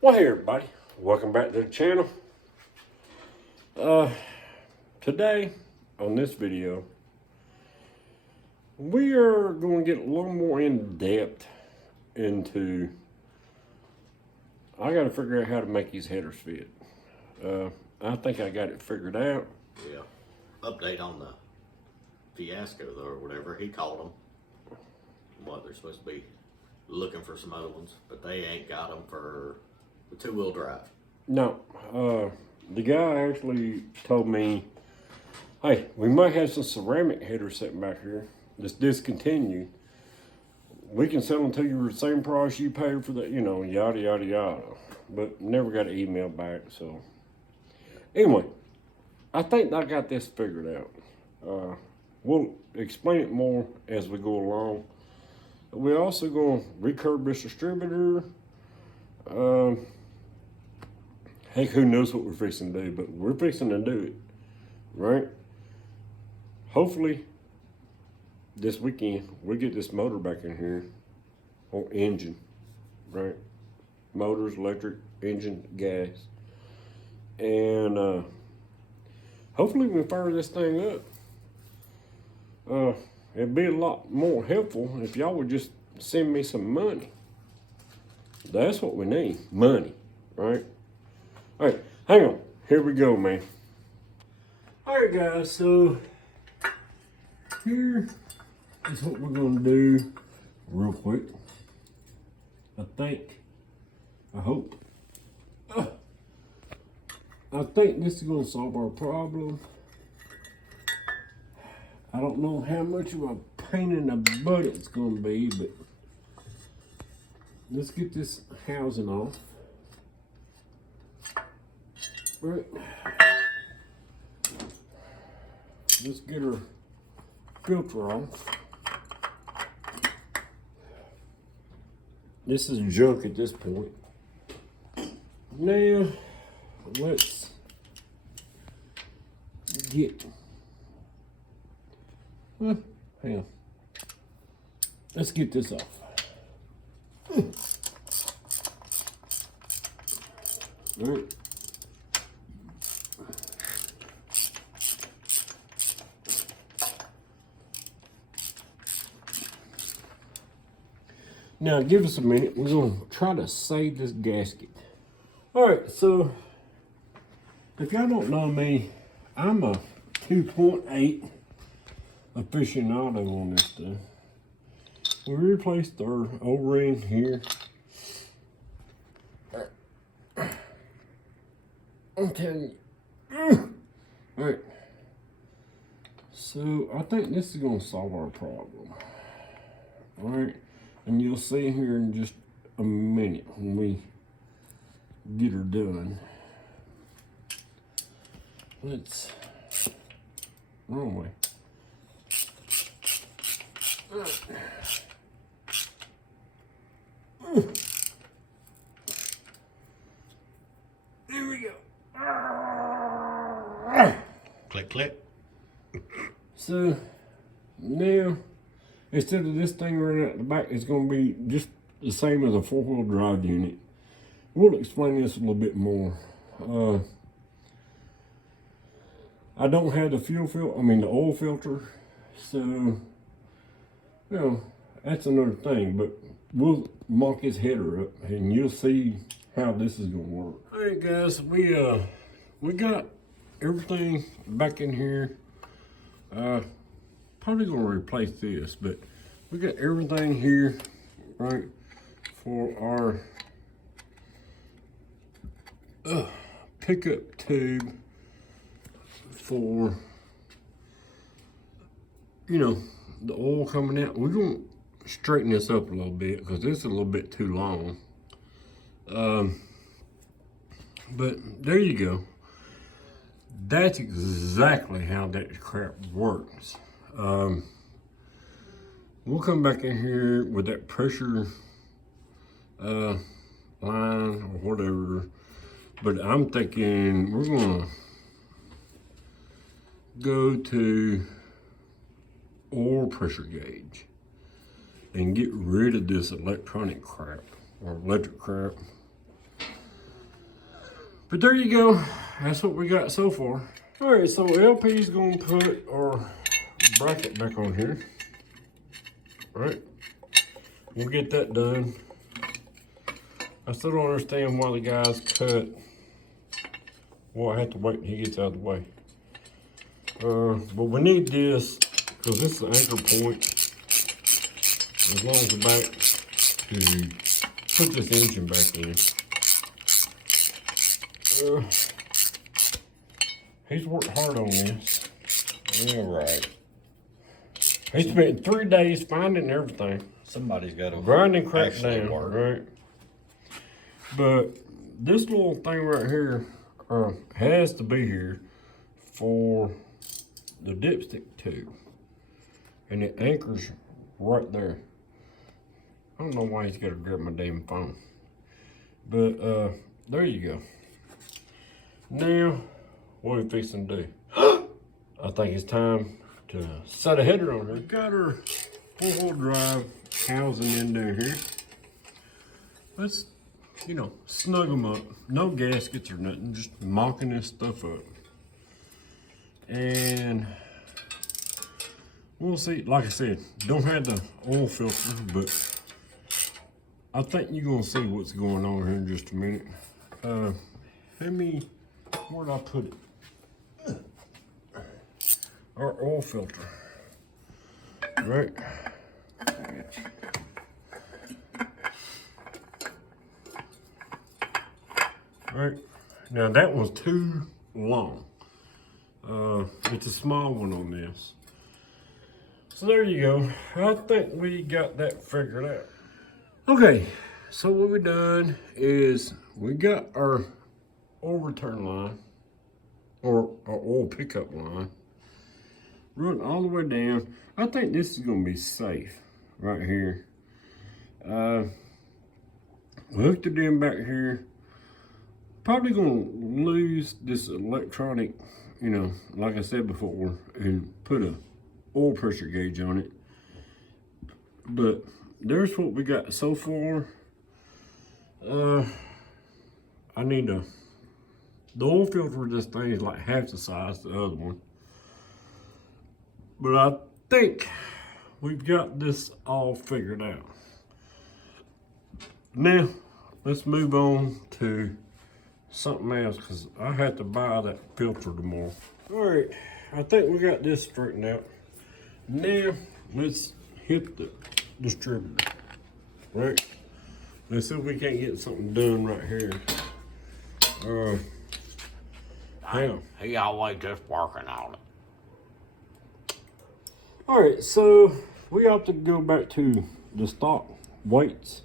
Well, hey everybody, welcome back to the channel. Today on this video, we are going to get a little more in depth into. I got to figure out how to make these headers fit. I think I got it figured out. Yeah. Update on the Fiasco though, or whatever he called them. What, they're supposed to be looking for some other ones, but they ain't got them for the two-wheel drive. No, the guy actually told me, hey, we might have some ceramic headers sitting back here that's discontinued. We can sell them to you the same price you paid for the, yada, yada, yada. But never got an email back, so. Anyway, I think I got this figured out. We'll explain it more as we go along. We're also going to recurve this distributor. Heck, who knows what we're fixing to do, but we're fixing to do it, right? Hopefully, this weekend, we'll get this motor back in here, or engine, right? Motors, electric, engine, gas. And hopefully we can fire this thing up. It'd be a lot more helpful if y'all would just send me some money. That's what we need, money, right? All right, hang on. Here we go, man. All right, guys, so here is what we're gonna do real quick. I hope. I think this is gonna solve our problem. I don't know how much of a pain in the butt it's gonna be, but let's get this housing off. Right. Let's get our filter off. This is junk at this point. Now, let's get, hang on. Let's get this off. All right. Now, give us a minute. We're going to try to save this gasket. All right, so if y'all don't know me, I'm a 2.8 aficionado on this stuff. We replaced our O-ring here. I'm telling you. All right. So I think this is going to solve our problem. All right. And you'll see here in just a minute when we get her done. Let's, wrong way. There we go. Click, click. So now, instead of this thing running out the back, it's going to be just the same as a four-wheel drive unit. We'll explain this a little bit more. I don't have the the oil filter, so, that's another thing, but we'll mock his header up and you'll see how this is going to work. All right, guys, we got everything back in here. Probably going to replace this, but we got everything here, right, for our pickup tube for, the oil coming out. We're going to straighten this up a little bit because this is a little bit too long. But there you go. That's exactly how that crap works. We'll come back in here with that pressure line or whatever, but I'm thinking we're gonna go to oil pressure gauge and get rid of this electronic crap or electric crap. But there you go. That's what we got so far. All right, so LP's gonna put our bracket back on here. All right, we'll get that done. I still don't understand why the guys cut. Well, I have to wait until he gets out of the way. But we need this because this is the anchor point. As long as the back to put this engine back in. He's worked hard on this. All right. He spent 3 days finding everything. Somebody's got to Grinding crap actually down, work. right? But this little thing right here has to be here for the dipstick tube. And it anchors right there. I don't know why he's got to grab my damn phone. But there you go. Now, what are we fixing to do? I think it's time to set a header on her. We got her 4-wheel drive housing in there here. Let's, you know, snug them up. No gaskets or nothing, just mocking this stuff up. And we'll see, like I said, don't have the oil filter, but I think you're gonna see what's going on here in just a minute. Where'd I put it? Our oil filter, right? Right, now that was too long. It's a small one on this. So there you go. I think we got that figured out. Okay, so what we done is we got our oil return line, or our oil pickup line, run all the way down. I think this is gonna be safe right here. We hooked it in back here. Probably gonna lose this electronic, you know, like I said before, and put a oil pressure gauge on it. But there's what we got so far. I need the oil filter of this thing is like half the size of the other one. But I think we've got this all figured out. Now, let's move on to something else because I have to buy that filter tomorrow. All right, I think we got this straightened out. Now, let's hit the distributor, right? Let's see if we can't get something done right here. Hang on. He always just working on it. All right, so we have to go back to the stock weights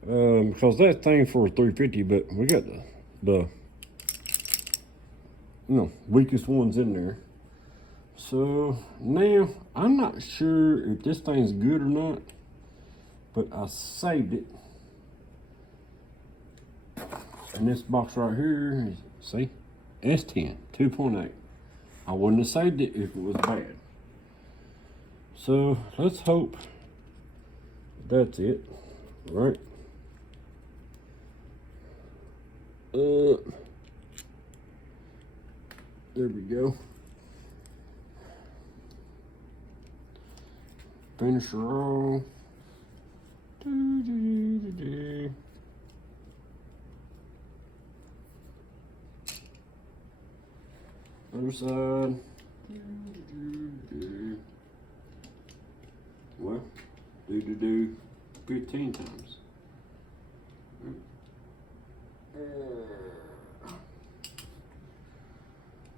because that thing for 350, but we got the weakest ones in there. So now I'm not sure if this thing's good or not, but I saved it. And this box right here, see, S10 2.8. I wouldn't have saved it if it was bad. So let's hope that's it, right? There we go. Finish her roll. Other side. Well, do 15 times.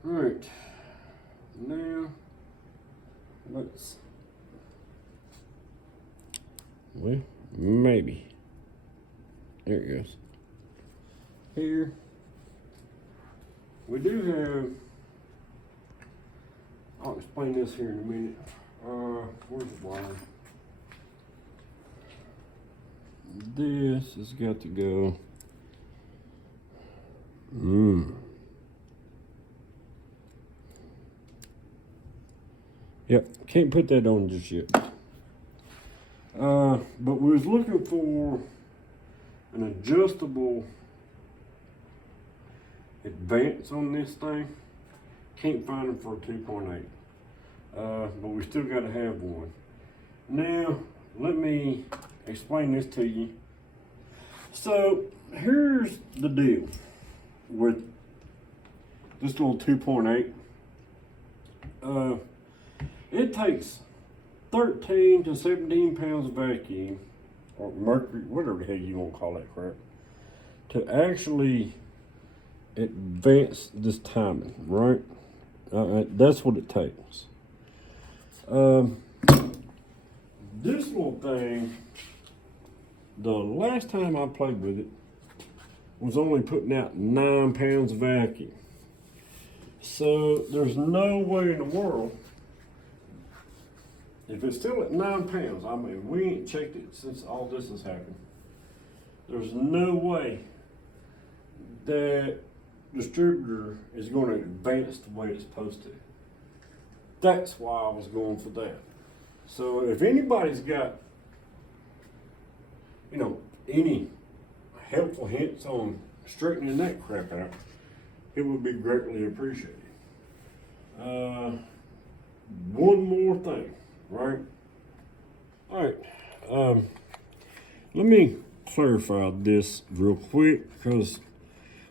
All right. Now let's. Well, maybe. There it goes. Here we do have. I'll explain this here in a minute. Where's the wire? This has got to go. Yep, can't put that on just yet. But we was looking for an adjustable advance on this thing. Can't find them for a 2.8. But we still got to have one. Now, let me explain this to you. So, here's the deal with this little 2.8. It takes 13 to 17 pounds of vacuum, or mercury, whatever the hell you want to call that crap, to actually advance this timing, right? That's what it takes. This little thing, the last time I played with it, was only putting out 9 pounds of vacuum. So there's no way in the world, if it's still at 9 pounds, I mean, we ain't checked it since all this has happened. There's no way that distributor is going to advance the way it's supposed to. That's why I was going for that. So if anybody's got, any helpful hints on straightening that crap out, it would be greatly appreciated. One more thing, right? All right. Let me clarify this real quick, because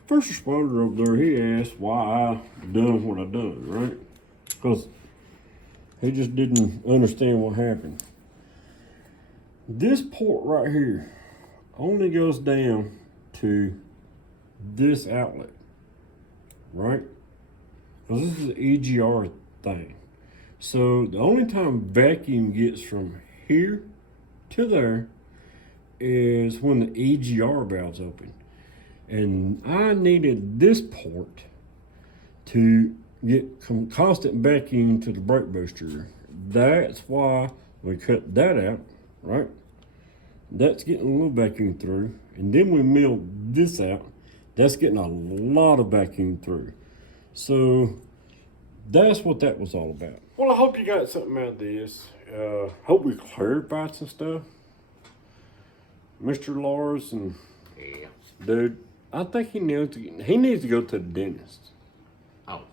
first responder over there, he asked why I done what I done, right? Because he just didn't understand what happened. This port right here only goes down to this outlet, right? Because this is an EGR thing. So the only time vacuum gets from here to there is when the EGR valve's open. And I needed this port to get constant vacuum to the brake booster. That's why we cut that out, right? That's getting a little vacuum through. And then we milled this out. That's getting a lot of vacuum through. So that's what that was all about. Well, I hope you got something out of this. Hope we clarified some stuff. Mr. Lars and Yeah. dude, I think he needs to go to the dentist. Oh,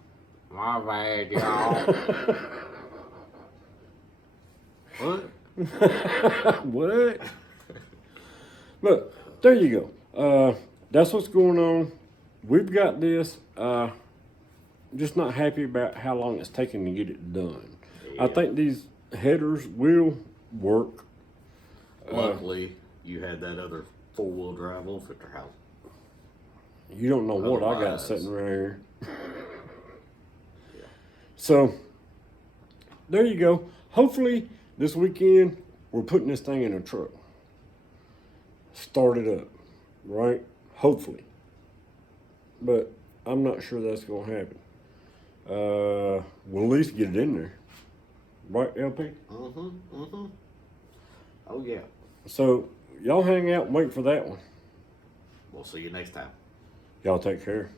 my bad, y'all. What? What? Look, there you go. That's what's going on. We've got this. Just not happy about how long it's taking to get it done. Yeah. I think these headers will work. Luckily, you had that other 4-wheel drive little filter house. You don't know what I got Otherwise- sitting right here. So, there you go. Hopefully, this weekend, we're putting this thing in a truck. Start it up, right? Hopefully. But I'm not sure that's going to happen. We'll at least get it in there. Right, LP? Oh, yeah. So, y'all hang out and wait for that one. We'll see you next time. Y'all take care.